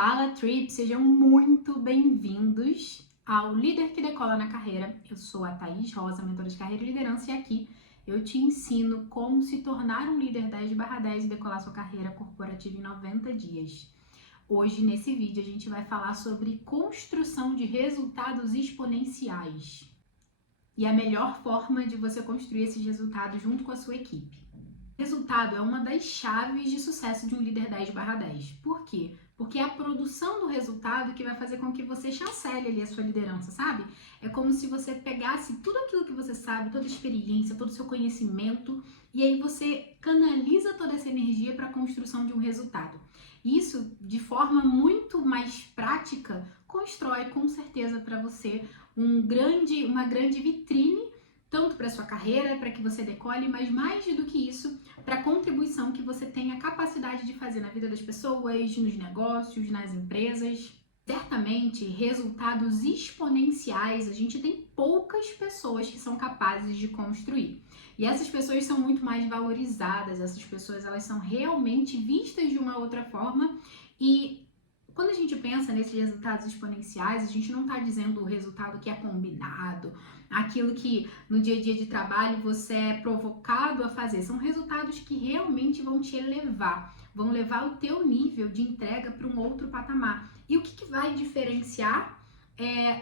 Fala Trip, sejam muito bem-vindos ao Líder que Decola na Carreira. Eu sou a Thaís Rosa, mentora de carreira e liderança, e aqui eu te ensino como se tornar um líder 10/10 e decolar sua carreira corporativa em 90 dias. Hoje, nesse vídeo, a gente vai falar sobre construção de resultados exponenciais e a melhor forma de você construir esses resultados junto com a sua equipe. Resultado é uma das chaves de sucesso de um líder 10/10. Por quê? Porque é a produção do resultado que vai fazer com que você chancele ali a sua liderança, sabe? É como se você pegasse tudo aquilo que você sabe, toda a experiência, todo o seu conhecimento, e aí você canaliza toda essa energia para a construção de um resultado. Isso, de forma muito mais prática, constrói com certeza para você uma grande vitrine, tanto para sua carreira, para que você decole, mas mais do que isso, para a contribuição que você tem a capacidade de fazer na vida das pessoas, nos negócios, nas empresas. Certamente, resultados exponenciais, a gente tem poucas pessoas que são capazes de construir. E essas pessoas são muito mais valorizadas, essas pessoas elas são realmente vistas de uma outra forma. E quando a gente pensa nesses resultados exponenciais, a gente não está dizendo o resultado que é combinado, aquilo que no dia a dia de trabalho você é provocado a fazer. São resultados que realmente vão te elevar, vão levar o teu nível de entrega para um outro patamar. E o que vai diferenciar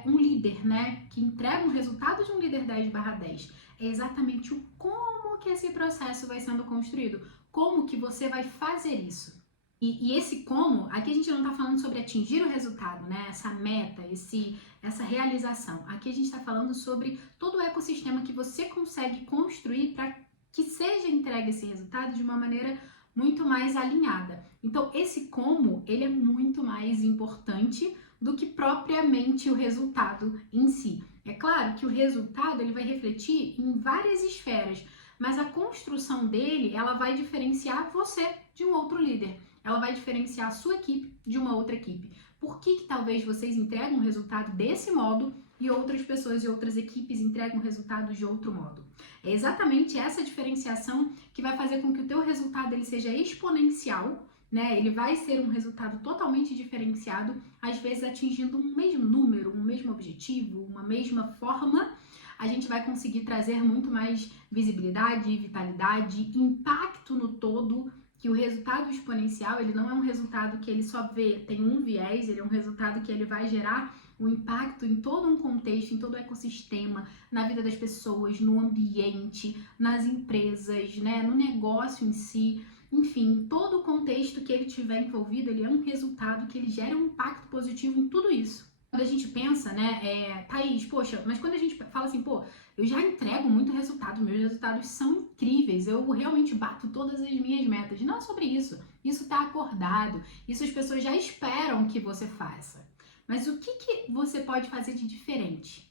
um líder, né, que entrega um resultado de um líder 10/10? É exatamente o como que esse processo vai sendo construído, como que você vai fazer isso. E esse como, aqui a gente não está falando sobre atingir o resultado, né? Essa meta, essa realização. Aqui a gente está falando sobre todo o ecossistema que você consegue construir para que seja entregue esse resultado de uma maneira muito mais alinhada. Então, esse como, ele é muito mais importante do que propriamente o resultado em si. É claro que o resultado ele vai refletir em várias esferas, mas a construção dele, ela vai diferenciar você de um outro líder. Ela vai diferenciar a sua equipe de uma outra equipe. Por que talvez vocês entregam um resultado desse modo e outras pessoas e outras equipes entregam resultados de outro modo? É exatamente essa diferenciação que vai fazer com que o teu resultado ele seja exponencial, né? Ele vai ser um resultado totalmente diferenciado, às vezes atingindo um mesmo número, um mesmo objetivo, uma mesma forma. A gente vai conseguir trazer muito mais visibilidade, vitalidade, impacto no todo, que o resultado exponencial, ele não é um resultado que ele só tem um viés, ele é um resultado que ele vai gerar um impacto em todo um contexto, em todo o ecossistema, na vida das pessoas, no ambiente, nas empresas, né, no negócio em si, enfim, todo o contexto que ele tiver envolvido, ele é um resultado que ele gera um impacto positivo em tudo isso. Quando a gente pensa, né, Thaís, poxa, mas quando a gente fala assim, pô, eu já entrego muito resultado, meus resultados são incríveis, eu realmente bato todas as minhas metas. Não é sobre isso, isso tá acordado, isso as pessoas já esperam que você faça. Mas o que você pode fazer de diferente?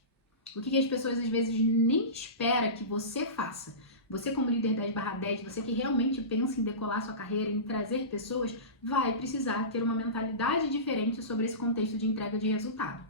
O que as pessoas às vezes nem esperam que você faça? Você como líder 10/10, você que realmente pensa em decolar sua carreira, em trazer pessoas, vai precisar ter uma mentalidade diferente sobre esse contexto de entrega de resultado.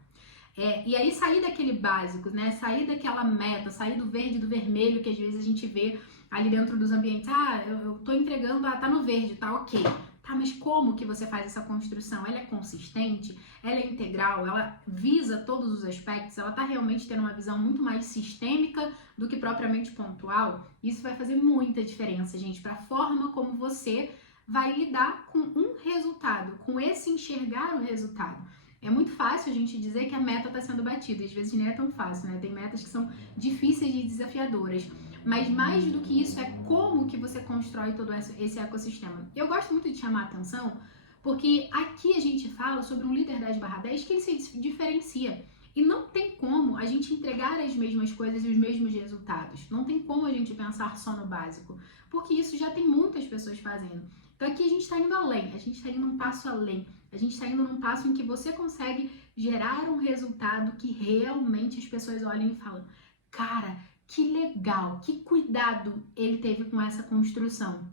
E aí sair daquele básico, né? Sair daquela meta, sair do verde e do vermelho que às vezes a gente vê ali dentro dos ambientes. Ah, eu tô entregando, tá no verde, tá ok. Tá, mas como que você faz essa construção? Ela é consistente? Ela é integral? Ela visa todos os aspectos? Ela tá realmente tendo uma visão muito mais sistêmica do que propriamente pontual? Isso vai fazer muita diferença, gente, para a forma como você vai lidar com um resultado, com esse enxergar o resultado. É muito fácil a gente dizer que a meta está sendo batida, às vezes nem é tão fácil, né? Tem metas que são difíceis e desafiadoras, mas mais do que isso é como que você constrói todo esse ecossistema. Eu gosto muito de chamar a atenção, porque aqui a gente fala sobre um líder 10/10 que ele se diferencia. E não tem como a gente entregar as mesmas coisas e os mesmos resultados. Não tem como a gente pensar só no básico, porque isso já tem muitas pessoas fazendo. Então aqui a gente está indo além, a gente está indo um passo além. A gente está indo num passo em que você consegue gerar um resultado que realmente as pessoas olhem e falam: cara, que legal, que cuidado ele teve com essa construção.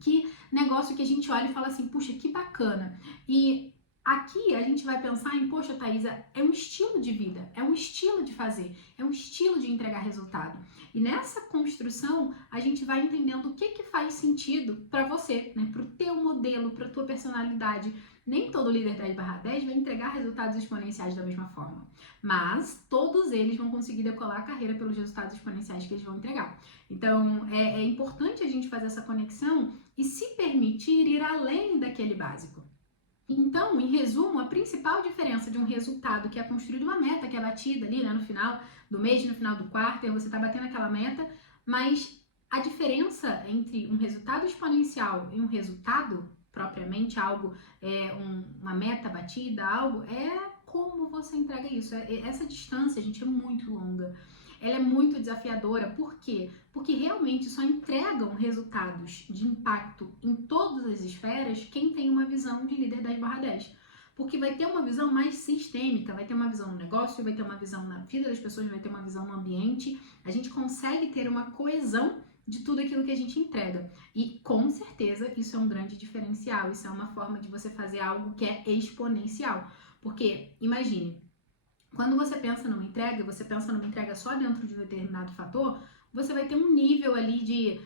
Que negócio que a gente olha e fala assim, puxa, que bacana. E aqui a gente vai pensar em, poxa, Thaisa, é um estilo de vida, é um estilo de fazer, é um estilo de entregar resultado. E nessa construção, a gente vai entendendo o que faz sentido para você, né? Para o teu modelo, para a tua personalidade, Nem todo líder 10/10 vai entregar resultados exponenciais da mesma forma, mas todos eles vão conseguir decolar a carreira pelos resultados exponenciais que eles vão entregar. Então, é importante a gente fazer essa conexão e se permitir ir além daquele básico. Então, em resumo, a principal diferença de um resultado que é construído, uma meta que é batida ali, né, no final do mês, no final do quarto, e você está batendo aquela meta, mas a diferença entre um resultado exponencial e um resultado, propriamente algo, uma meta batida, algo, é como você entrega isso. Essa distância, gente, é muito longa. Ela é muito desafiadora. Por quê? Porque realmente só entregam resultados de impacto em todas as esferas quem tem uma visão de líder 10/10. Porque vai ter uma visão mais sistêmica, vai ter uma visão no negócio, vai ter uma visão na vida das pessoas, vai ter uma visão no ambiente. A gente consegue ter uma coesão de tudo aquilo que a gente entrega. E com certeza isso é um grande diferencial, isso é uma forma de você fazer algo que é exponencial. Porque, imagine, quando você pensa numa entrega, você pensa numa entrega só dentro de um determinado fator, você vai ter um nível ali de,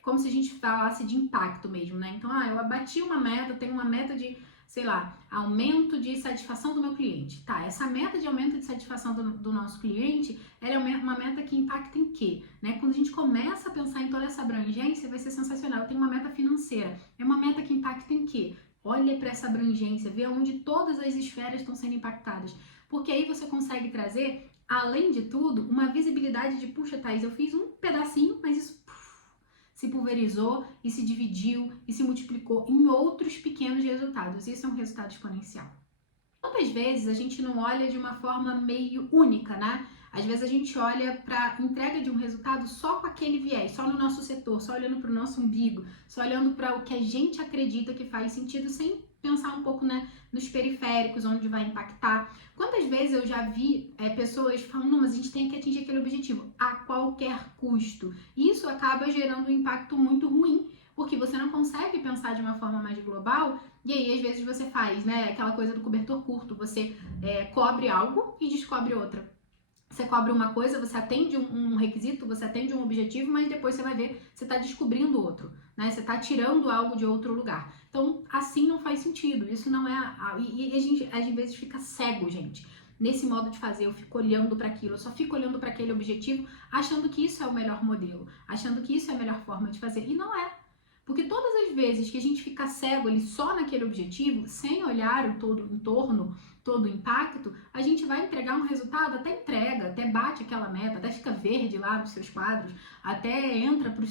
como se a gente falasse de impacto mesmo, né? Então, eu abati uma meta, eu tenho uma meta de, sei lá, aumento de satisfação do meu cliente. Tá, essa meta de aumento de satisfação do nosso cliente, ela é uma meta que impacta em quê? Né? Quando a gente começa a pensar em toda essa abrangência, vai ser sensacional. Eu tenho uma meta financeira, é uma meta que impacta em quê? Olha para essa abrangência, vê onde todas as esferas estão sendo impactadas. Porque aí você consegue trazer, além de tudo, uma visibilidade de, puxa, Thaís, eu fiz um pedacinho, mas isso se pulverizou e se dividiu e se multiplicou em outros pequenos resultados. Isso é um resultado exponencial. Quantas vezes a gente não olha de uma forma meio única, né? Às vezes a gente olha para a entrega de um resultado só com aquele viés, só no nosso setor, só olhando para o nosso umbigo, só olhando para o que a gente acredita que faz sentido, sem pensar um pouco, né, nos periféricos, onde vai impactar. Quantas vezes eu já vi pessoas falando, não, mas a gente tem que atingir aquele objetivo a qualquer custo. E isso acaba gerando um impacto muito ruim, porque você não consegue pensar de uma forma mais global, e aí às vezes você faz, né, aquela coisa do cobertor curto, você cobre algo e descobre outra. Você cobre uma coisa, você atende um requisito, você atende um objetivo, mas depois você vai ver, você está descobrindo outro, né? Você está tirando algo de outro lugar. Então, assim não faz sentido. Isso não é... E a gente, às vezes, fica cego, gente. Nesse modo de fazer, eu fico olhando para aquilo, eu só fico olhando para aquele objetivo, achando que isso é o melhor modelo, achando que isso é a melhor forma de fazer. E não é. Porque todas as vezes que a gente fica cego ali só naquele objetivo, sem olhar o todo o entorno, todo o impacto, a gente vai entregar um resultado, até entrega, até bate aquela meta, até fica verde lá nos seus quadros, até entra para os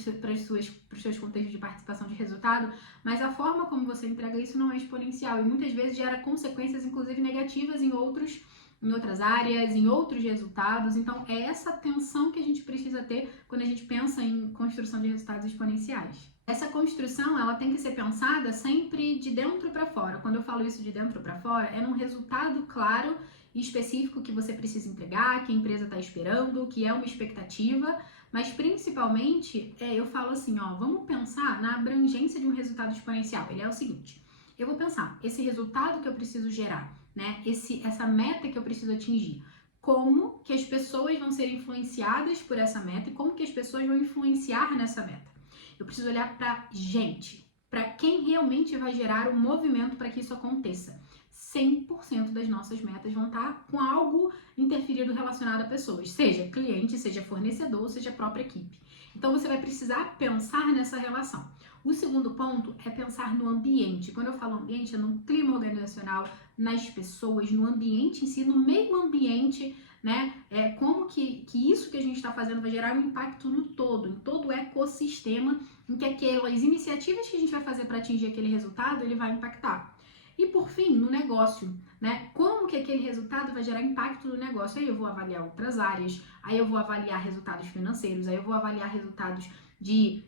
seus contextos de participação de resultado, mas a forma como você entrega isso não é exponencial e muitas vezes gera consequências, inclusive negativas, em outras áreas, em outros resultados. Então, é essa tensão que a gente precisa ter quando a gente pensa em construção de resultados exponenciais. Essa construção, ela tem que ser pensada sempre de dentro para fora. Quando eu falo isso de dentro para fora, é num resultado claro e específico que você precisa entregar, que a empresa está esperando, que é uma expectativa, mas principalmente, eu falo assim, vamos pensar na abrangência de um resultado exponencial. Ele é o seguinte, eu vou pensar, esse resultado que eu preciso gerar, né, essa meta que eu preciso atingir, como que as pessoas vão ser influenciadas por essa meta e como que as pessoas vão influenciar nessa meta. Eu preciso olhar para gente, para quem realmente vai gerar o movimento para que isso aconteça. 100% das nossas metas vão estar com algo interferido relacionado a pessoas, seja cliente, seja fornecedor, seja a própria equipe. Então você vai precisar pensar nessa relação. O segundo ponto é pensar no ambiente. Quando eu falo ambiente, é no clima organizacional, nas pessoas, no ambiente em si, no meio ambiente, né? Como que isso que a gente está fazendo vai gerar um impacto no todo, em todo o ecossistema, em que aquelas iniciativas que a gente vai fazer para atingir aquele resultado, ele vai impactar. E por fim, no negócio, né? Como que aquele resultado vai gerar impacto no negócio? Aí eu vou avaliar outras áreas, aí eu vou avaliar resultados financeiros, aí eu vou avaliar resultados de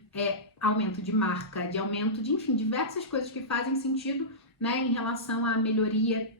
aumento de marca, de aumento de, enfim, diversas coisas que fazem sentido, né, em relação à melhoria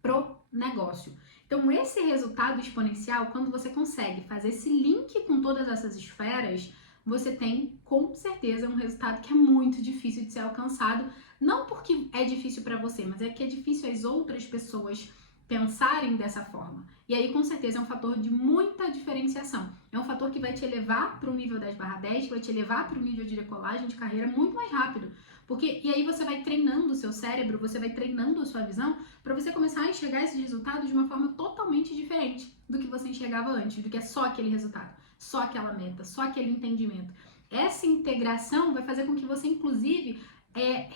pro negócio. Então, esse resultado exponencial, quando você consegue fazer esse link com todas essas esferas, você tem, com certeza, um resultado que é muito difícil de ser alcançado, não porque é difícil para você, mas é que é difícil as outras pessoas pensarem dessa forma. E aí, com certeza, é um fator de muita diferenciação. É um fator que vai te elevar para o nível 10/10, vai te elevar para o nível de decolagem de carreira muito mais rápido. E aí você vai treinando o seu cérebro, você vai treinando a sua visão para você começar a enxergar esses resultados de uma forma totalmente diferente do que você enxergava antes, do que é só aquele resultado, só aquela meta, só aquele entendimento. Essa integração vai fazer com que você, inclusive,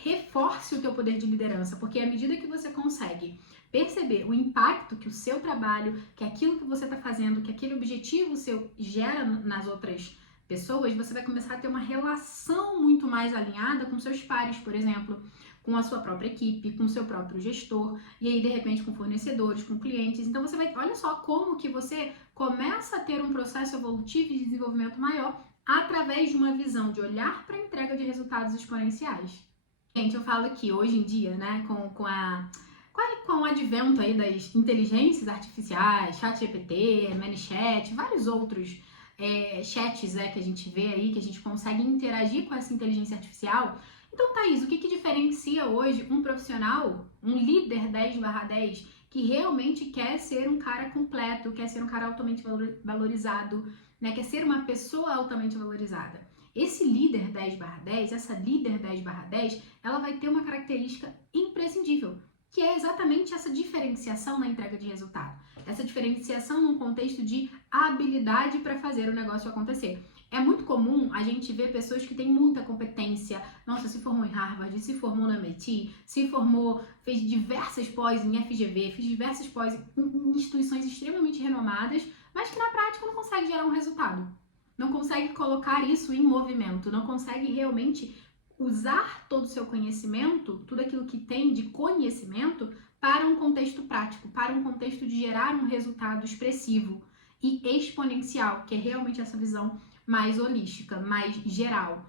reforce o teu poder de liderança, porque à medida que você consegue perceber o impacto que o seu trabalho, que aquilo que você está fazendo, que aquele objetivo seu gera nas outras pessoas, você vai começar a ter uma relação muito mais alinhada com seus pares, por exemplo, com a sua própria equipe, com o seu próprio gestor, e aí de repente com fornecedores, com clientes. Então você vai, olha só como que você começa a ter um processo evolutivo e de desenvolvimento maior através de uma visão de olhar para a entrega de resultados exponenciais. Gente, eu falo que hoje em dia, né, com o advento aí das inteligências artificiais, ChatGPT, ManyChat, vários outros chats que a gente vê aí, que a gente consegue interagir com essa inteligência artificial. Então, Thaís, o que diferencia hoje um profissional, um líder 10/10, que realmente quer ser um cara completo, quer ser um cara altamente valorizado, né, quer ser uma pessoa altamente valorizada? Esse líder 10/10, essa líder 10/10, ela vai ter uma característica imprescindível, que é exatamente essa diferenciação na entrega de resultado. Essa diferenciação num contexto de habilidade para fazer o negócio acontecer. É muito comum a gente ver pessoas que têm muita competência, nossa, se formou em Harvard, se formou na MIT, se formou, fez diversas pós em FGV, fez diversas pós em instituições extremamente renomadas, mas que na prática não consegue gerar um resultado. Não consegue colocar isso em movimento, não consegue realmente usar todo o seu conhecimento, tudo aquilo que tem de conhecimento, para um contexto prático, para um contexto de gerar um resultado expressivo e exponencial, que é realmente essa visão mais holística, mais geral.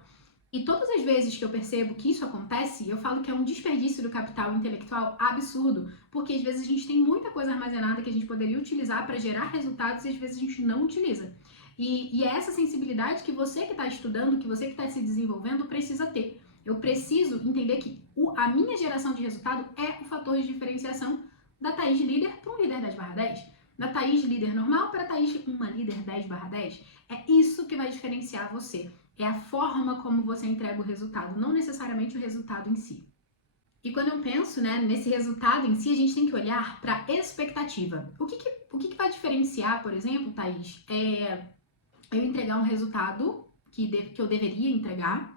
E todas as vezes que eu percebo que isso acontece, eu falo que é um desperdício do capital intelectual absurdo, porque às vezes a gente tem muita coisa armazenada que a gente poderia utilizar para gerar resultados e às vezes a gente não utiliza. E é essa sensibilidade que você que está estudando, que você que está se desenvolvendo, precisa ter. Eu preciso entender que a minha geração de resultado é o fator de diferenciação da Thaís líder para um líder 10/10. Da Thaís líder normal para a Thaís uma líder 10/10. É isso que vai diferenciar você. É a forma como você entrega o resultado, não necessariamente o resultado em si. E quando eu penso, né, nesse resultado em si, a gente tem que olhar para a expectativa. O que vai diferenciar, por exemplo, Thaís, eu entregar um resultado que eu deveria entregar,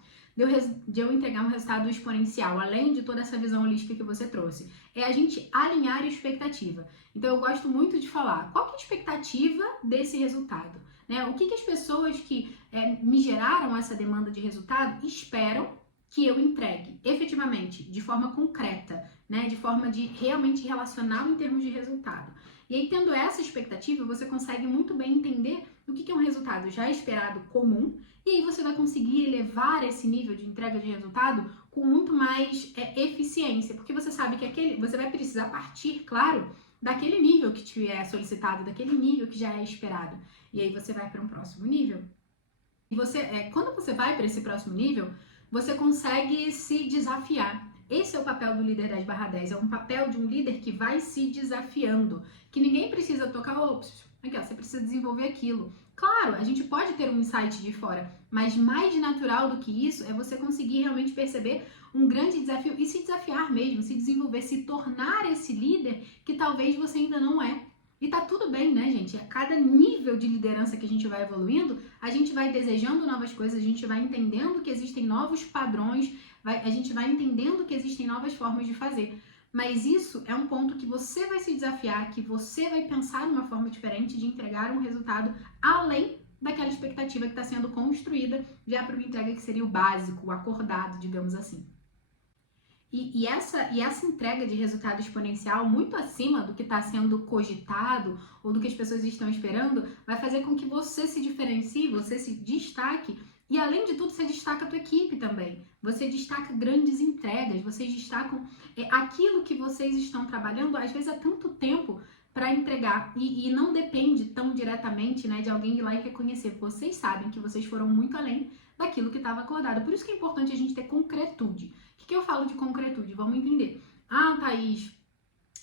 de eu entregar um resultado exponencial, além de toda essa visão holística que você trouxe. É a gente alinhar a expectativa. Então, eu gosto muito de falar, qual que é a expectativa desse resultado? Né? O que as pessoas que me geraram essa demanda de resultado esperam que eu entregue efetivamente, de forma concreta, né? De forma de realmente relacionar em termos de resultado. E aí, tendo essa expectativa, você consegue muito bem entender o que é um resultado já esperado comum, e aí você vai conseguir elevar esse nível de entrega de resultado com muito mais eficiência, porque você sabe que você vai precisar partir, claro, daquele nível que te é solicitado, daquele nível que já é esperado. E aí você vai para um próximo nível. E quando você vai para esse próximo nível, você consegue se desafiar. Esse é o papel do líder 10/10, é um papel de um líder que vai se desafiando, que ninguém precisa tocar, aqui, ó, você precisa desenvolver aquilo. Claro, a gente pode ter um insight de fora, mas mais natural do que isso é você conseguir realmente perceber um grande desafio e se desafiar mesmo, se desenvolver, se tornar esse líder que talvez você ainda não é. E tá tudo bem, né, gente? A cada nível de liderança que a gente vai evoluindo, a gente vai desejando novas coisas, a gente vai entendendo que existem novos padrões, a gente vai entendendo que existem novas formas de fazer. Mas isso é um ponto que você vai se desafiar, que você vai pensar numa forma diferente de entregar um resultado além daquela expectativa que está sendo construída já para uma entrega que seria o básico, o acordado, digamos assim. E essa entrega de resultado exponencial muito acima do que está sendo cogitado ou do que as pessoas estão esperando, vai fazer com que você se diferencie, você se destaque e, além de tudo, você destaca a tua equipe também. Você destaca grandes entregas, vocês destacam aquilo que vocês estão trabalhando, às vezes há tanto tempo para entregar e não depende tão diretamente, né, de alguém ir lá e reconhecer. Vocês sabem que vocês foram muito além daquilo que estava acordado. Por isso que é importante a gente ter concretude. O que eu falo de concretude? Vamos entender. Ah, Thaís,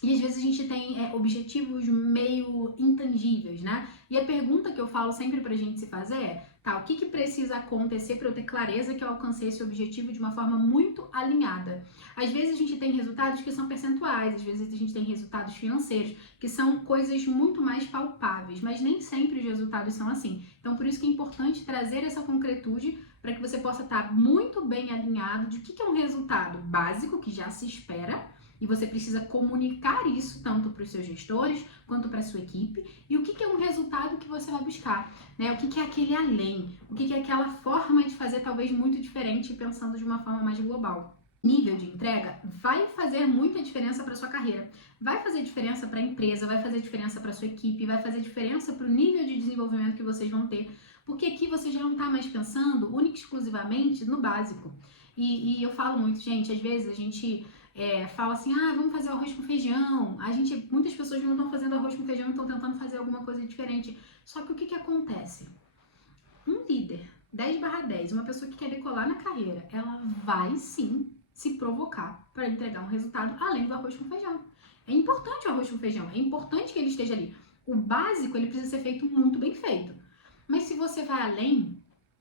E às vezes a gente tem objetivos meio intangíveis, né? E a pergunta que eu falo sempre pra gente se fazer é, tá, o que que precisa acontecer para eu ter clareza que eu alcancei esse objetivo de uma forma muito alinhada? Às vezes a gente tem resultados que são percentuais, às vezes a gente tem resultados financeiros, que são coisas muito mais palpáveis, mas nem sempre os resultados são assim. Então por isso que é importante trazer essa concretude para que você possa estar muito bem alinhado de o que é um resultado básico que já se espera, e você precisa comunicar isso tanto para os seus gestores quanto para a sua equipe. E o que é um resultado que você vai buscar, né? O que é aquele além? O que é aquela forma de fazer talvez muito diferente, pensando de uma forma mais global? Nível de entrega vai fazer muita diferença para sua carreira, vai fazer diferença para a empresa, vai fazer diferença para sua equipe, vai fazer diferença para o nível de desenvolvimento que vocês vão ter, porque aqui você já não está mais pensando única e exclusivamente no básico. E eu falo muito, gente, às vezes a gente fala assim, vamos fazer arroz com feijão. Muitas pessoas não estão fazendo arroz com feijão, estão tentando fazer alguma coisa diferente. Só que o que acontece? Um líder 10/10, uma pessoa que quer decolar na carreira, ela vai sim se provocar para entregar um resultado além do arroz com feijão. É importante o arroz com feijão, é importante que ele esteja ali. O básico, ele precisa ser feito muito bem feito. Mas se você vai além,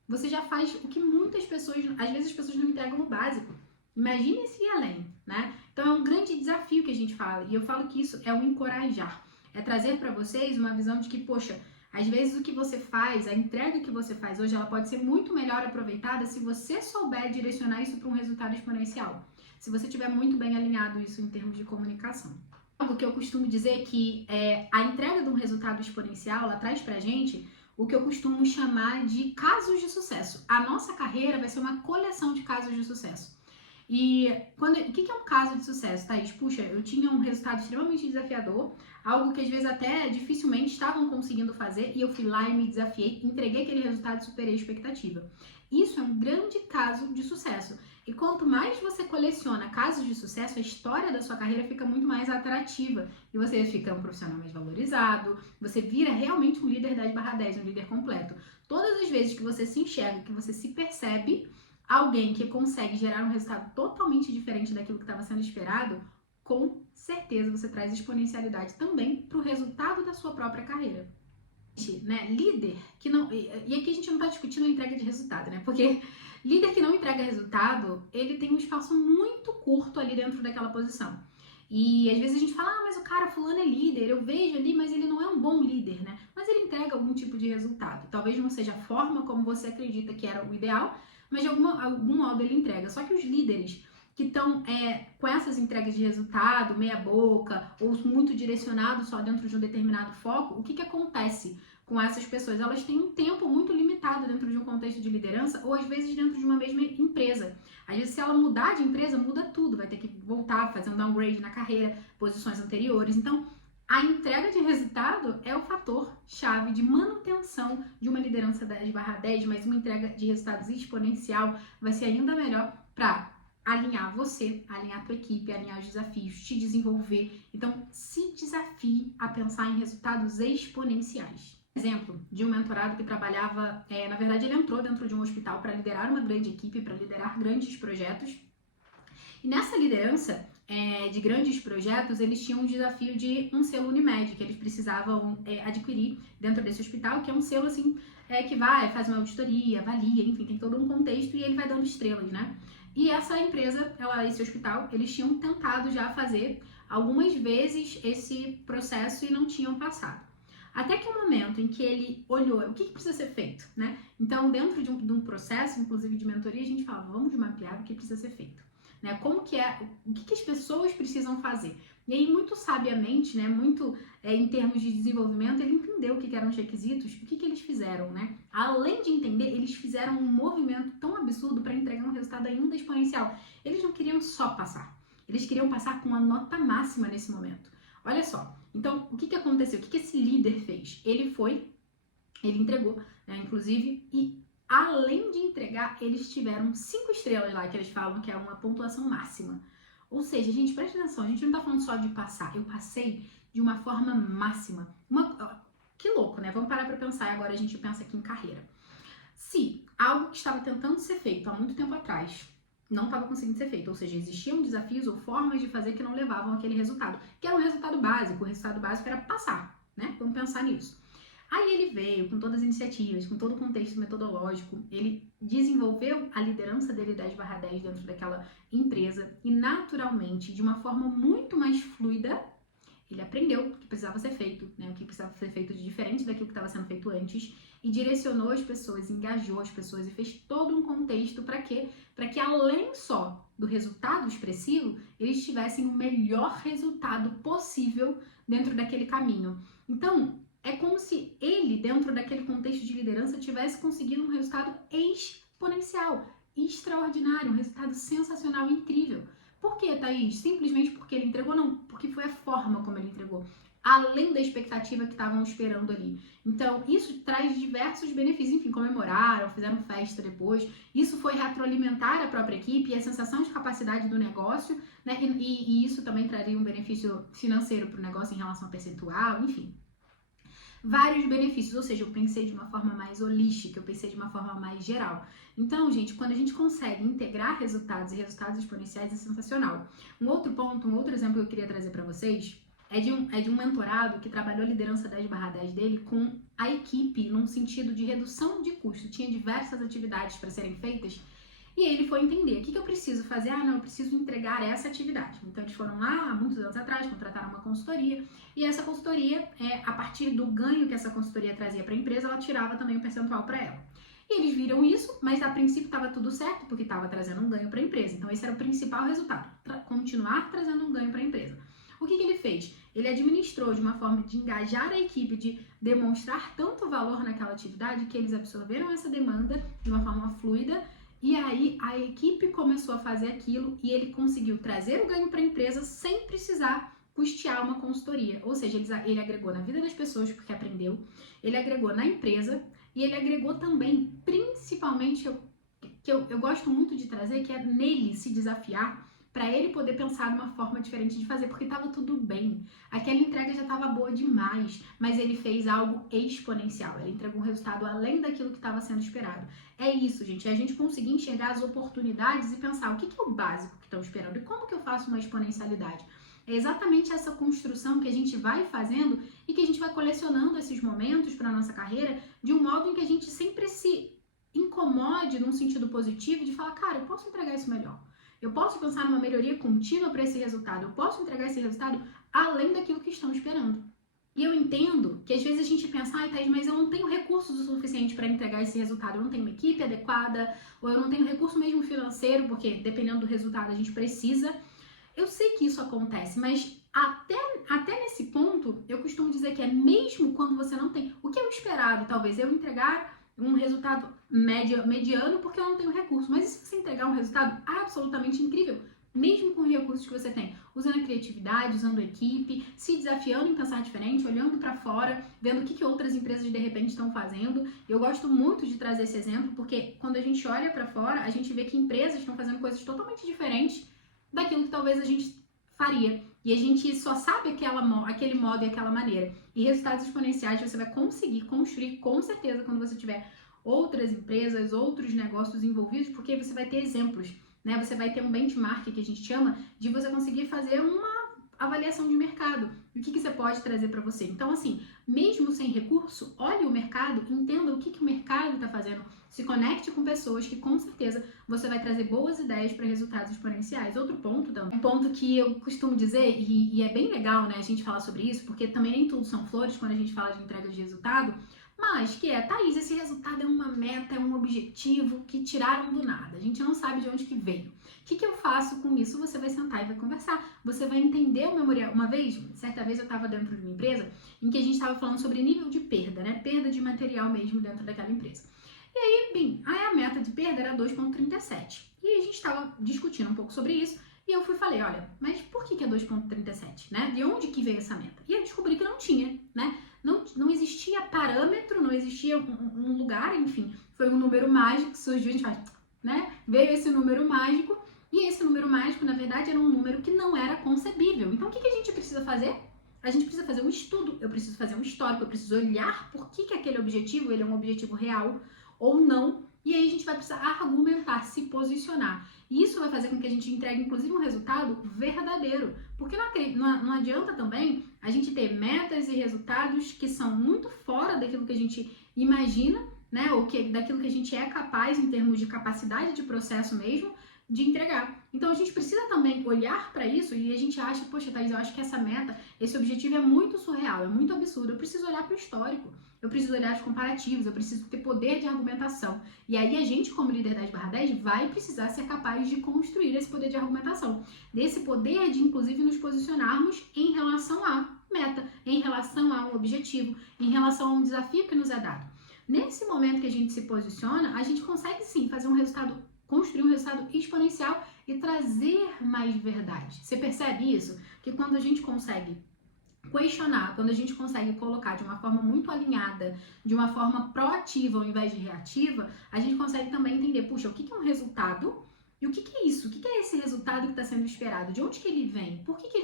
você já faz o que muitas pessoas, às vezes as pessoas não entregam o básico. Imagine se ir além, né? Então é um grande desafio que a gente fala, e eu falo que isso é o encorajar. É trazer para vocês uma visão de que, poxa, às vezes o que você faz, a entrega que você faz hoje, ela pode ser muito melhor aproveitada se você souber direcionar isso para um resultado exponencial. Se você tiver muito bem alinhado isso em termos de comunicação. Algo que eu costumo dizer que a entrega de um resultado exponencial, ela traz pra gente o que eu costumo chamar de casos de sucesso. A nossa carreira vai ser uma coleção de casos de sucesso. E o que é um caso de sucesso, Thaís? Puxa, eu tinha um resultado extremamente desafiador, algo que às vezes até dificilmente estavam conseguindo fazer, e eu fui lá e me desafiei, entreguei aquele resultado e superei a expectativa. Isso é um grande caso de sucesso. E quanto mais você coleciona casos de sucesso, a história da sua carreira fica muito mais atrativa. E você fica um profissional mais valorizado, você vira realmente um líder 10/10, um líder completo. Todas as vezes que você se enxerga, que você se percebe alguém que consegue gerar um resultado totalmente diferente daquilo que estava sendo esperado, com certeza você traz exponencialidade também para o resultado da sua própria carreira. Né? Líder que não... E aqui a gente não está discutindo a entrega de resultado, né? Porque líder que não entrega resultado, ele tem um espaço muito curto ali dentro daquela posição. E às vezes a gente fala, mas o cara fulano é líder, eu vejo ali, mas ele não é um bom líder, né? Mas ele entrega algum tipo de resultado. Talvez não seja a forma como você acredita que era o ideal, mas de algum modo ele entrega. Só que os líderes que estão com essas entregas de resultado, meia boca, ou muito direcionados só dentro de um determinado foco, o que acontece com essas pessoas? Elas têm um tempo muito limitado dentro de um contexto de liderança, ou às vezes dentro de uma mesma empresa. Às vezes, se ela mudar de empresa, muda tudo, vai ter que voltar, fazer um downgrade na carreira, posições anteriores. Então, a entrega de resultado é o fator chave de manutenção de uma liderança 10/10, mas uma entrega de resultados exponencial vai ser ainda melhor para alinhar você, alinhar a tua equipe, alinhar os desafios, te desenvolver. Então, se desafie a pensar em resultados exponenciais. Exemplo de um mentorado que trabalhava, na verdade ele entrou dentro de um hospital para liderar uma grande equipe, para liderar grandes projetos. E nessa liderança de grandes projetos, eles tinham um desafio de um selo Unimed, que eles precisavam adquirir dentro desse hospital, que é um selo assim, que faz uma auditoria, avalia, enfim, tem todo um contexto e ele vai dando estrelas, né? E essa empresa, esse hospital, eles tinham tentado já fazer algumas vezes esse processo e não tinham passado. Até que o momento em que ele olhou o que precisa ser feito, né? Então, dentro de um processo, inclusive de mentoria, a gente fala, vamos mapear o que precisa ser feito. Né? Como que o que as pessoas precisam fazer? E aí, muito sabiamente, né? Muito em termos de desenvolvimento, ele entendeu o que eram os requisitos, o que eles fizeram, né? Além de entender, eles fizeram um movimento tão absurdo para entregar um resultado ainda exponencial. Eles não queriam só passar, eles queriam passar com a nota máxima nesse momento. Olha só, então, o que aconteceu? O que esse líder fez? Ele entregou, né, inclusive, e além de entregar, eles tiveram 5 estrelas lá, que eles falam que é uma pontuação máxima. Ou seja, gente, presta atenção, a gente não tá falando só de passar, eu passei de uma forma máxima. Que louco, né? Vamos parar pra pensar, e agora a gente pensa aqui em carreira. Se algo que estava tentando ser feito há muito tempo atrás, não estava conseguindo ser feito, ou seja, existiam desafios ou formas de fazer que não levavam àquele resultado, que era um resultado básico. O resultado básico era passar, né? Vamos pensar nisso. Aí ele veio com todas as iniciativas, com todo o contexto metodológico, ele desenvolveu a liderança dele 10/10 dentro daquela empresa e naturalmente, de uma forma muito mais fluida, ele aprendeu o que precisava ser feito, né? O que precisava ser feito de diferente daquilo que estava sendo feito antes e direcionou as pessoas, engajou as pessoas e fez todo um contexto para quê? Para que além só do resultado expressivo, eles tivessem o melhor resultado possível dentro daquele caminho. Então, é como se ele, dentro daquele contexto de liderança, tivesse conseguido um resultado exponencial, extraordinário, um resultado sensacional, incrível. Por que, Thaís? Simplesmente porque ele entregou? Não, porque foi a forma como ele entregou, além da expectativa que estavam esperando ali. Então, isso traz diversos benefícios. Enfim, comemoraram, fizeram festa depois. Isso foi retroalimentar a própria equipe e a sensação de capacidade do negócio, né? E isso também traria um benefício financeiro para o negócio em relação a percentual, enfim. Vários benefícios, ou seja, eu pensei de uma forma mais holística, eu pensei de uma forma mais geral. Então, gente, quando a gente consegue integrar resultados e resultados exponenciais é sensacional. Um outro ponto, um outro exemplo que eu queria trazer para vocês é de um mentorado que trabalhou a liderança 10/10 dele com a equipe num sentido de redução de custo. Tinha diversas atividades para serem feitas e aí ele foi entender, o que eu preciso fazer? Ah, não, eu preciso entregar essa atividade. Então eles foram lá, há muitos anos atrás, contrataram uma consultoria, e essa consultoria, a partir do ganho que essa consultoria trazia para a empresa, ela tirava também um percentual para ela. E eles viram isso, mas a princípio estava tudo certo, porque estava trazendo um ganho para a empresa. Então esse era o principal resultado, continuar trazendo um ganho para a empresa. O que ele fez? Ele administrou de uma forma de engajar a equipe, de demonstrar tanto valor naquela atividade, que eles absorveram essa demanda de uma forma fluida. E aí a equipe começou a fazer aquilo e ele conseguiu trazer o ganho para a empresa sem precisar custear uma consultoria. Ou seja, ele agregou na vida das pessoas porque aprendeu, ele agregou na empresa e ele agregou também, principalmente, que eu gosto muito de trazer, que é nele se desafiar para ele poder pensar numa forma diferente de fazer, porque estava tudo bem. Aquela entrega já estava boa demais, mas ele fez algo exponencial. Ele entregou um resultado além daquilo que estava sendo esperado. É isso, gente. É a gente conseguir enxergar as oportunidades e pensar o que é o básico que estão esperando e como que eu faço uma exponencialidade. É exatamente essa construção que a gente vai fazendo e que a gente vai colecionando esses momentos para a nossa carreira de um modo em que a gente sempre se incomode num sentido positivo de falar, cara, eu posso entregar isso melhor. Eu posso pensar numa melhoria contínua para esse resultado. Eu posso entregar esse resultado além daquilo que estão esperando. E eu entendo que às vezes a gente pensa, ai, Thaís, mas eu não tenho recursos o suficiente para entregar esse resultado. Eu não tenho uma equipe adequada, ou eu não tenho recurso mesmo financeiro, porque dependendo do resultado a gente precisa. Eu sei que isso acontece, mas até nesse ponto, eu costumo dizer que é mesmo quando você não tem. O que é o esperado, talvez, eu entregar um resultado mediano porque eu não tenho recurso. Mas e se você entregar um resultado absolutamente incrível, mesmo com os recursos que você tem? Usando a criatividade, usando a equipe, se desafiando em pensar diferente, olhando para fora, vendo o que outras empresas de repente estão fazendo. Eu gosto muito de trazer esse exemplo porque quando a gente olha para fora, a gente vê que empresas estão fazendo coisas totalmente diferentes daquilo que talvez a gente faria. E a gente só sabe aquele modo e aquela maneira. E resultados exponenciais você vai conseguir construir com certeza quando você tiver outras empresas, outros negócios envolvidos, porque você vai ter exemplos, né? Você vai ter um benchmark que a gente chama de você conseguir fazer uma avaliação de mercado. O que você pode trazer para você? Então, assim, mesmo sem recurso, olhe o mercado, entenda o que o mercado está fazendo, se conecte com pessoas que com certeza você vai trazer boas ideias para resultados exponenciais. Outro ponto também, um ponto que eu costumo dizer, e é bem legal, né, a gente falar sobre isso, porque também nem tudo são flores quando a gente fala de entrega de resultado, mas que Thaís, esse resultado é uma meta, é um objetivo que tiraram do nada. A gente não sabe de onde que veio. O que eu faço com isso? Você vai sentar e vai conversar. Você vai entender o memorial. Certa vez eu estava dentro de uma empresa em que a gente estava falando sobre nível de perda, né? Perda de material mesmo dentro daquela empresa. E aí, bem, a meta de perda era 2,37. E aí a gente estava discutindo um pouco sobre isso. E eu falei, olha, mas por que é 2,37, né? De onde que veio essa meta? E eu descobri que não tinha, né? Não existia parâmetro, não existia um lugar, enfim. Foi um número mágico que surgiu, a gente faz, né? Veio esse número mágico, e esse número mágico, na verdade, era um número que não era concebível. Então, o que a gente precisa fazer? A gente precisa fazer um estudo, eu preciso fazer um histórico, eu preciso olhar por que aquele objetivo, ele é um objetivo real ou não, E aí a gente vai precisar argumentar, se posicionar. E isso vai fazer com que a gente entregue, inclusive, um resultado verdadeiro. Porque não adianta também a gente ter metas e resultados que são muito fora daquilo que a gente imagina, né? Ou daquilo que a gente é capaz em termos de capacidade de processo mesmo, de entregar. Então a gente precisa também olhar para isso e a gente acha, poxa, Thaís, eu acho que essa meta, esse objetivo é muito surreal, é muito absurdo. Eu preciso olhar para o histórico, eu preciso olhar os comparativos, eu preciso ter poder de argumentação. E aí a gente, como líder 10/10, vai precisar ser capaz de construir esse poder de argumentação, desse poder de, inclusive, nos posicionarmos em relação à meta, em relação a um objetivo, em relação a um desafio que nos é dado. Nesse momento que a gente se posiciona, a gente consegue sim fazer um resultado, construir um resultado exponencial e trazer mais verdade. Você percebe isso? Que quando a gente consegue questionar, quando a gente consegue colocar de uma forma muito alinhada, de uma forma proativa ao invés de reativa, a gente consegue também entender, puxa, o que é um resultado e o que é isso? O que é esse resultado que está sendo esperado? De onde que ele vem? Por que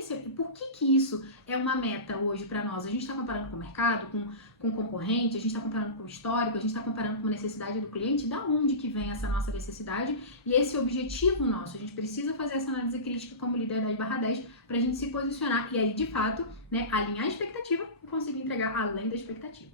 isso é uma meta hoje para nós? A gente está comparando com o mercado, com o concorrente, a gente está comparando com o histórico, a gente está comparando com a necessidade do cliente, da onde que vem essa nossa necessidade e esse objetivo nosso. A gente precisa fazer essa análise crítica como líder 10/10 para a gente se posicionar e aí, de fato, né, alinhar a expectativa e conseguir entregar além da expectativa.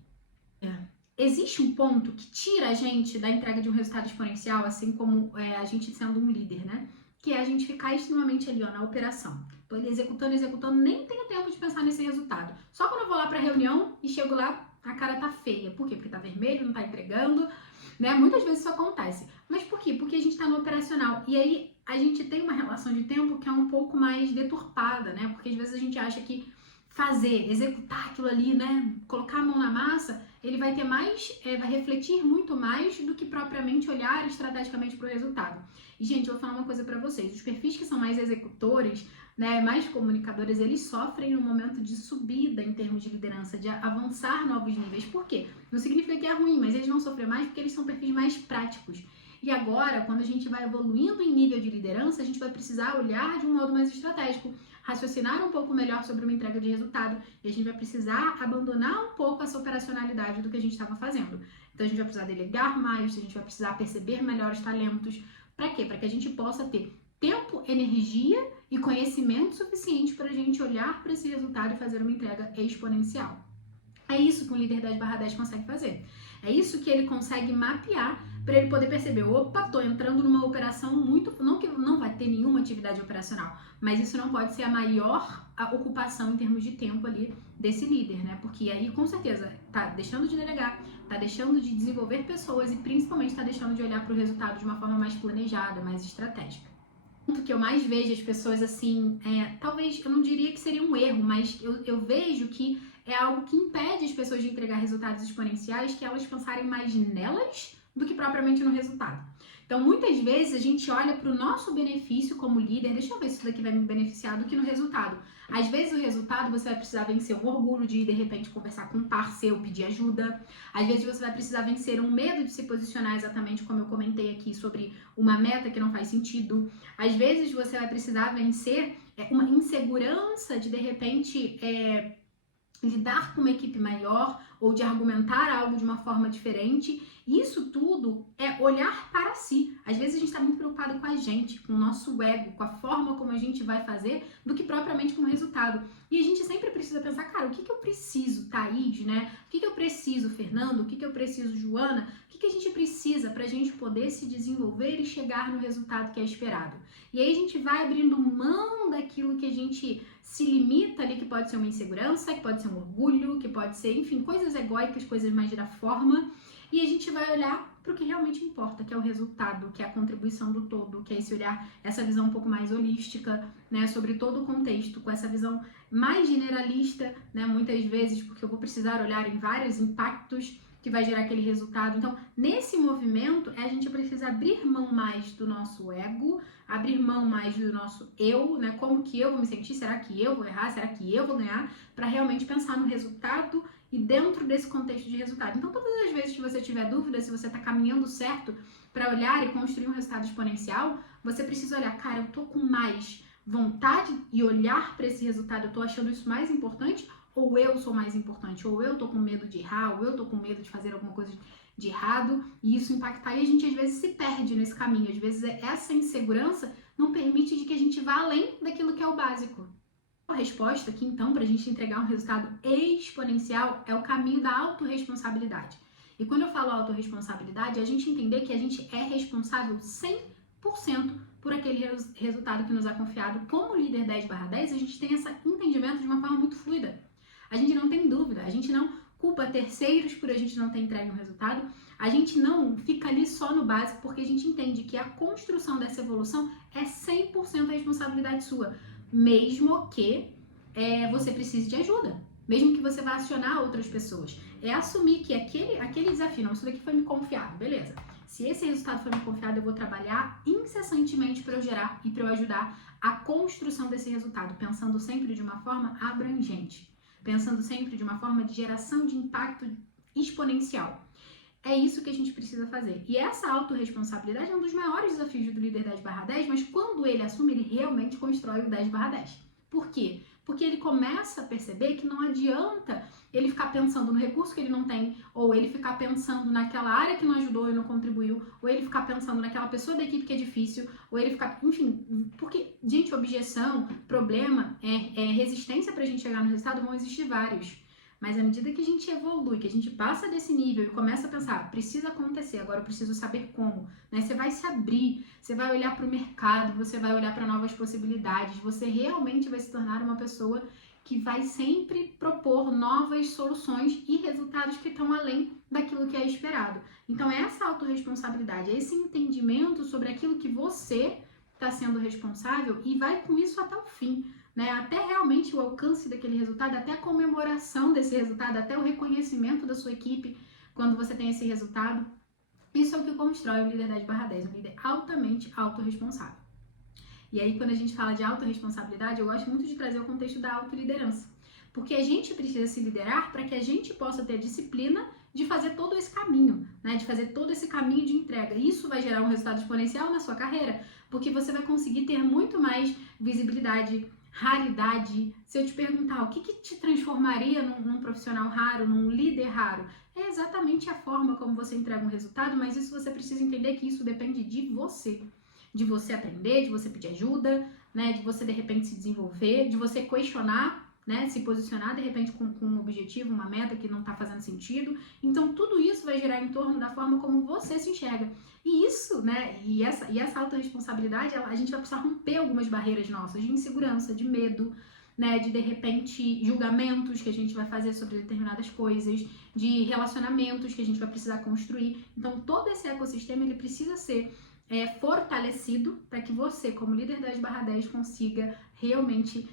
Existe um ponto que tira a gente da entrega de um resultado exponencial, assim como a gente sendo um líder, né? Que é a gente ficar extremamente ali, ó, na operação. Tô ali executando, nem tenho tempo de pensar nesse resultado. Só quando eu vou lá pra reunião e chego lá, a cara tá feia. Por quê? Porque tá vermelho, não tá entregando, né? Muitas vezes isso acontece. Mas por quê? Porque a gente tá no operacional. E aí a gente tem uma relação de tempo que é um pouco mais deturpada, né? Porque às vezes a gente acha que executar aquilo ali, né? Colocar a mão na massa, ele vai ter mais, vai refletir muito mais do que propriamente olhar estrategicamente para o resultado. E, gente, eu vou falar uma coisa para vocês. Os perfis que são mais executores, né, mais comunicadores, eles sofrem no momento de subida em termos de liderança, de avançar novos níveis. Por quê? Não significa que é ruim, mas eles vão sofrer mais porque eles são perfis mais práticos. E agora, quando a gente vai evoluindo em nível de liderança, a gente vai precisar olhar de um modo mais estratégico, raciocinar um pouco melhor sobre uma entrega de resultado e a gente vai precisar abandonar um pouco essa operacionalidade do que a gente estava fazendo. Então a gente vai precisar delegar mais, a gente vai precisar perceber melhor os talentos. Para quê? Para que a gente possa ter tempo, energia e conhecimento suficiente para a gente olhar para esse resultado e fazer uma entrega exponencial. É isso que um líder 10/10 consegue fazer. É isso que ele consegue mapear para ele poder perceber, opa, tô entrando numa operação muito, não que não vai ter nenhuma atividade operacional, mas isso não pode ser a maior ocupação em termos de tempo ali desse líder, né? Porque aí, com certeza, tá deixando de delegar, tá deixando de desenvolver pessoas e principalmente tá deixando de olhar para o resultado de uma forma mais planejada, mais estratégica. O que eu mais vejo as pessoas assim, talvez eu não diria que seria um erro, mas eu vejo que é algo que impede as pessoas de entregar resultados exponenciais, que elas pensarem mais nelas do que propriamente no resultado. Então, muitas vezes a gente olha para o nosso benefício como líder, deixa eu ver se isso daqui vai me beneficiar, do que no resultado. Às vezes o resultado você vai precisar vencer um orgulho de, repente, conversar com um parceiro, pedir ajuda. Às vezes você vai precisar vencer um medo de se posicionar exatamente como eu comentei aqui sobre uma meta que não faz sentido. Às vezes você vai precisar vencer uma insegurança de repente, lidar com uma equipe maior ou de argumentar algo de uma forma diferente. Isso tudo é olhar para si. Às vezes a gente está muito preocupado com a gente, com o nosso ego, com a forma como a gente vai fazer, do que propriamente com o resultado. E a gente sempre precisa pensar, cara, o que eu preciso, Thaís, né? O que eu preciso, Fernando? O que eu preciso, Joana? O que a gente precisa para a gente poder se desenvolver e chegar no resultado que é esperado? E aí a gente vai abrindo mão daquilo que a gente se limita ali, que pode ser uma insegurança, que pode ser um orgulho, que pode ser, enfim, coisas egóicas, coisas mais da forma, e a gente vai olhar para o que realmente importa, que é o resultado, que é a contribuição do todo, que é esse olhar, essa visão um pouco mais holística, né, sobre todo o contexto, com essa visão mais generalista, né, muitas vezes, porque eu vou precisar olhar em vários impactos que vai gerar aquele resultado. Então, nesse movimento, a gente precisa abrir mão mais do nosso ego, abrir mão mais do nosso eu, né? Como que eu vou me sentir? Será que eu vou errar? Será que eu vou ganhar? Para realmente pensar no resultado e dentro desse contexto de resultado. Então, todas as vezes que você tiver dúvida se você está caminhando certo para olhar e construir um resultado exponencial, você precisa olhar, cara, eu tô com mais vontade e olhar para esse resultado, eu tô achando isso mais importante, ou eu sou mais importante, ou eu tô com medo de errar, ou eu tô com medo de fazer alguma coisa de errado, e isso impactar, e a gente às vezes se perde nesse caminho, às vezes essa insegurança não permite de que a gente vá além daquilo que é o básico. A resposta aqui, então, para a gente entregar um resultado exponencial é o caminho da autorresponsabilidade. E quando eu falo autorresponsabilidade, é a gente entender que a gente é responsável 100% por aquele resultado que nos é confiado. Como líder 10/10, a gente tem esse entendimento de uma forma muito fluida. A gente não tem dúvida, a gente não culpa terceiros por a gente não ter entregue um resultado, a gente não fica ali só no básico, porque a gente entende que a construção dessa evolução é 100% a responsabilidade sua. Mesmo que você precise de ajuda, mesmo que você vá acionar outras pessoas. É assumir que aquele desafio, não, isso daqui foi me confiado, beleza. Se esse resultado foi me confiado, eu vou trabalhar incessantemente para eu gerar e para eu ajudar a construção desse resultado, pensando sempre de uma forma abrangente, pensando sempre de uma forma de geração de impacto exponencial. É isso que a gente precisa fazer. E essa autorresponsabilidade é um dos maiores desafios do líder 10/10, mas quando ele assume, ele realmente constrói o 10/10. Por quê? Porque ele começa a perceber que não adianta ele ficar pensando no recurso que ele não tem, ou ele ficar pensando naquela área que não ajudou e não contribuiu, ou ele ficar pensando naquela pessoa da equipe que é difícil, ou ele ficar, enfim, porque, gente, objeção, problema, resistência pra gente chegar no resultado vão existir vários. Mas à medida que a gente evolui, que a gente passa desse nível e começa a pensar, precisa acontecer, agora eu preciso saber como, né? Você vai se abrir, você vai olhar para o mercado, você vai olhar para novas possibilidades, você realmente vai se tornar uma pessoa que vai sempre propor novas soluções e resultados que estão além daquilo que é esperado. Então, essa autorresponsabilidade, esse entendimento sobre aquilo que você está sendo responsável e vai com isso até o fim. Né, até realmente o alcance daquele resultado, até a comemoração desse resultado, até o reconhecimento da sua equipe quando você tem esse resultado. Isso é o que constrói o líder 10/10, um líder altamente autorresponsável. E aí, quando a gente fala de autorresponsabilidade, eu gosto muito de trazer o contexto da autoliderança. Porque a gente precisa se liderar para que a gente possa ter a disciplina de fazer todo esse caminho, né? De fazer todo esse caminho de entrega. Isso vai gerar um resultado exponencial na sua carreira, porque você vai conseguir ter muito mais visibilidade, raridade. Se eu te perguntar o que te transformaria num profissional raro, num líder raro, é exatamente a forma como você entrega um resultado, mas isso você precisa entender que isso depende de você aprender, de você pedir ajuda, né, de você de repente se desenvolver, de você questionar, né, se posicionar de repente com um objetivo, uma meta que não está fazendo sentido. Então tudo isso vai girar em torno da forma como você se enxerga. E isso, né, e essa autorresponsabilidade, a gente vai precisar romper algumas barreiras nossas de insegurança, de medo, né, de repente julgamentos que a gente vai fazer sobre determinadas coisas, de relacionamentos que a gente vai precisar construir. Então todo esse ecossistema ele precisa ser fortalecido para que você, como líder 10/10, consiga realmente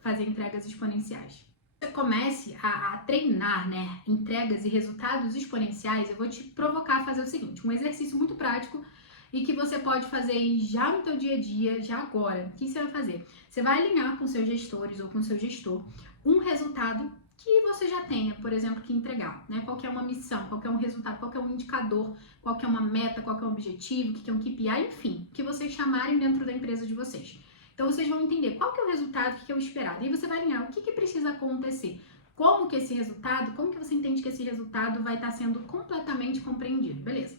fazer entregas exponenciais. Você comece a treinar, né, entregas e resultados exponenciais, eu vou te provocar a fazer o seguinte, um exercício muito prático e que você pode fazer já no teu dia a dia, já agora. O que você vai fazer? Você vai alinhar com seus gestores ou com seu gestor um resultado que você já tenha, por exemplo, que entregar, né? Qual que é uma missão, qual que é um resultado, qual que é um indicador, qual que é uma meta, qual que é um objetivo, o que é um KPI, enfim, o que vocês chamarem dentro da empresa de vocês. Então vocês vão entender qual que é o resultado, o que é o esperado. E aí você vai alinhar o que precisa acontecer, como que esse resultado, como que você entende que esse resultado vai estar sendo completamente compreendido, beleza?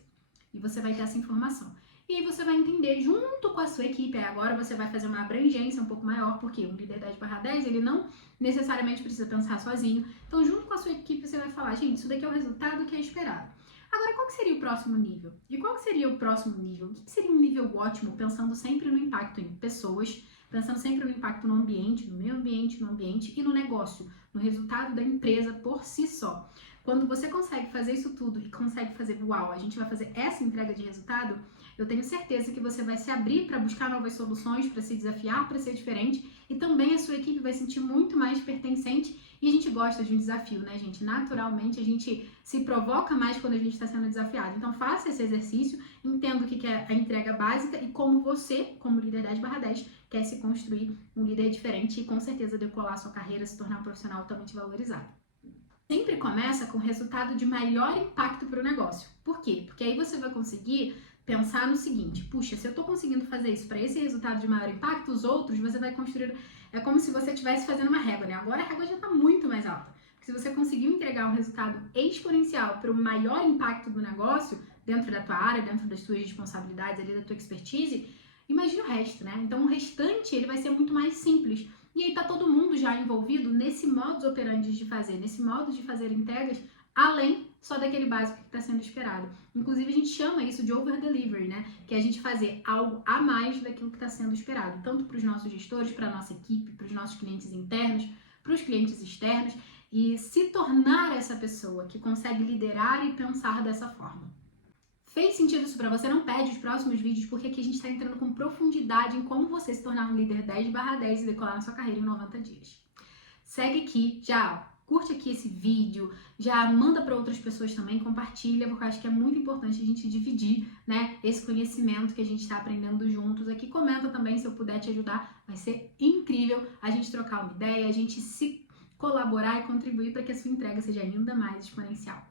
E você vai ter essa informação. E aí você vai entender junto com a sua equipe, aí agora você vai fazer uma abrangência um pouco maior, porque o líder 10/10, ele não necessariamente precisa pensar sozinho. Então, junto com a sua equipe, você vai falar, gente, isso daqui é o resultado que é esperado. Agora, qual que seria o próximo nível? E qual que seria o próximo nível? O que seria um nível ótimo, pensando sempre no impacto em pessoas, pensando sempre no impacto no ambiente, no meio ambiente, no ambiente e no negócio, no resultado da empresa por si só. Quando você consegue fazer isso tudo e consegue fazer, uau, a gente vai fazer essa entrega de resultado, eu tenho certeza que você vai se abrir para buscar novas soluções, para se desafiar, para ser diferente, e também a sua equipe vai se sentir muito mais pertencente. E a gente gosta de um desafio, né, gente? Naturalmente, a gente se provoca mais quando a gente está sendo desafiado. Então, faça esse exercício, entenda o que é a entrega básica e como você, como líder 10/10, quer se construir um líder diferente e, com certeza, decolar a sua carreira, se tornar um profissional altamente valorizado. Sempre começa com resultado de maior impacto para o negócio. Por quê? Porque aí você vai conseguir pensar no seguinte: puxa, se eu tô conseguindo fazer isso para esse resultado de maior impacto, os outros você vai construir. É como se você estivesse fazendo uma régua, né? Agora a régua já tá muito mais alta. Porque se você conseguiu entregar um resultado exponencial para o maior impacto do negócio, dentro da tua área, dentro das tuas responsabilidades, ali da tua expertise, imagina o resto, né? Então o restante ele vai ser muito mais simples. E aí tá todo mundo já envolvido nesse modus operandi de fazer, nesse modo de fazer entregas, além só daquele básico que está sendo esperado. Inclusive a gente chama isso de over delivery, né? Que é a gente fazer algo a mais daquilo que está sendo esperado, tanto para os nossos gestores, para a nossa equipe, para os nossos clientes internos, para os clientes externos, e se tornar essa pessoa que consegue liderar e pensar dessa forma. Fez sentido isso para você? Não perde os próximos vídeos, porque aqui a gente está entrando com profundidade em como você se tornar um líder 10/10 e decolar na sua carreira em 90 dias. Segue aqui, já curte aqui esse vídeo, já manda para outras pessoas também, compartilha, porque eu acho que é muito importante a gente dividir, né, esse conhecimento que a gente está aprendendo juntos aqui. Comenta também se eu puder te ajudar, vai ser incrível a gente trocar uma ideia, a gente se colaborar e contribuir para que a sua entrega seja ainda mais exponencial.